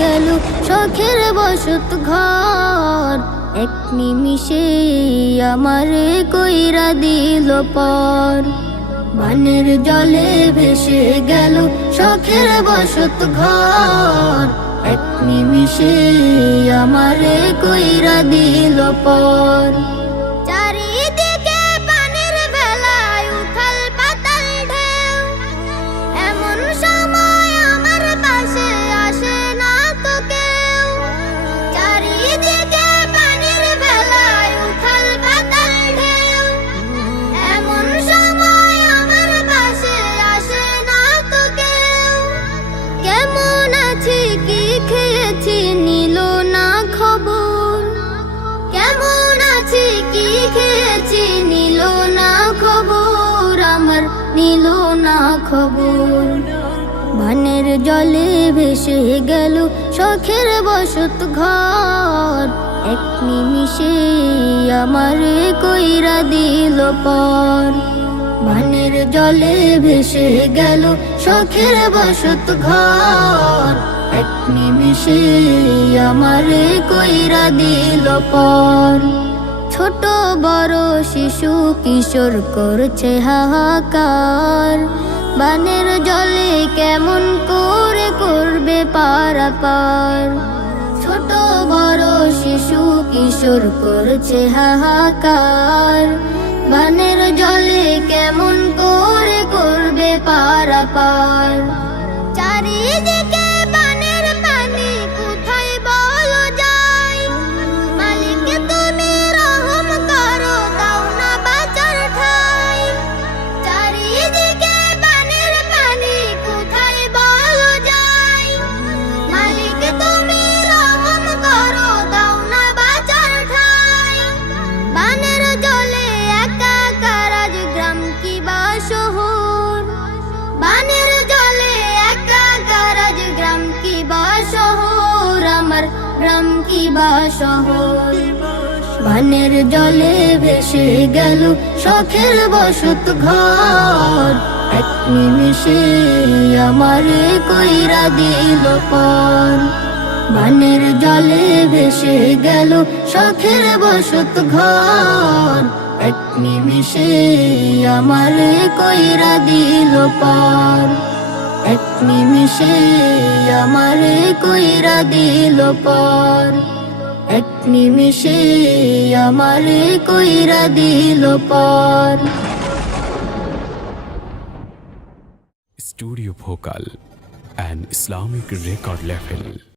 গেল শখের বসত ঘর। এক নিমিষে আমারে কইরা দিল পর। বানের জলে ভেসে গেল শখের বসত ঘর। এক নিমিষে আমারে কইরা দিল পর। চারিদিকে পানির ভেলায় উথাল পাতাল ঢেউ, এমন সময় আমার পাশে আসে না তো কেউ। চারিদিকে পানির ভেলায় উথাল পাতাল ঢেউ, এমন সময় আমার পাশে আসে না তো কেউ। কেমন আছি কি খেয়েছি নিল না খবর। কেমন আছি কি খেয়েছি নিল না খবর, আমার নিল না খবর। বানের জলে ভেসে গেল শখের বসত ঘর। এক নিমিষে আমারে কইরা দিল পর। বানের জলে ভেসে গেল শখের বসত ঘর। এক নিমিষে আমারে কইরা দিল পর। ছোট বড় শিশু কিশোর করছে হাহাকার। বানের জলে কেমন করে করবে পারাপার। ছোট বড় শিশু কিশোর করছে হাহাকার। বানের জলে কেমন করে করবে পারাপার। চারিদিকে বানের পানি কোথায় বলো যায়। মালিক তুমি রহম করো, দাও না বাঁচার ঠাই। চারিদিকে বানের পানি কোথায় বলো যায়। মালিক তুমি রহম করো, দাও না বাঁচার ঠাই। বানের জলে একাকার আজ গ্রাম কি বা শহর। বানের জলে একাকার আজ গ্রাম কি বা শহর, আমার গ্রাম কি বা শহর। বানের জলে ভেসে গেল শখের বসত ঘর। এক নিমিষে আমারে কইরা দিল পর। বানের জলে ভেসে গেল শখের বসত ঘর। এক নিমিষে আমারে কইরা দিল পর। এক নিমিষে আমারে কইরা দিল পর। এক নিমিষে আমারে কইরা দিল পর। Studio Bhokal, an Islamic record label.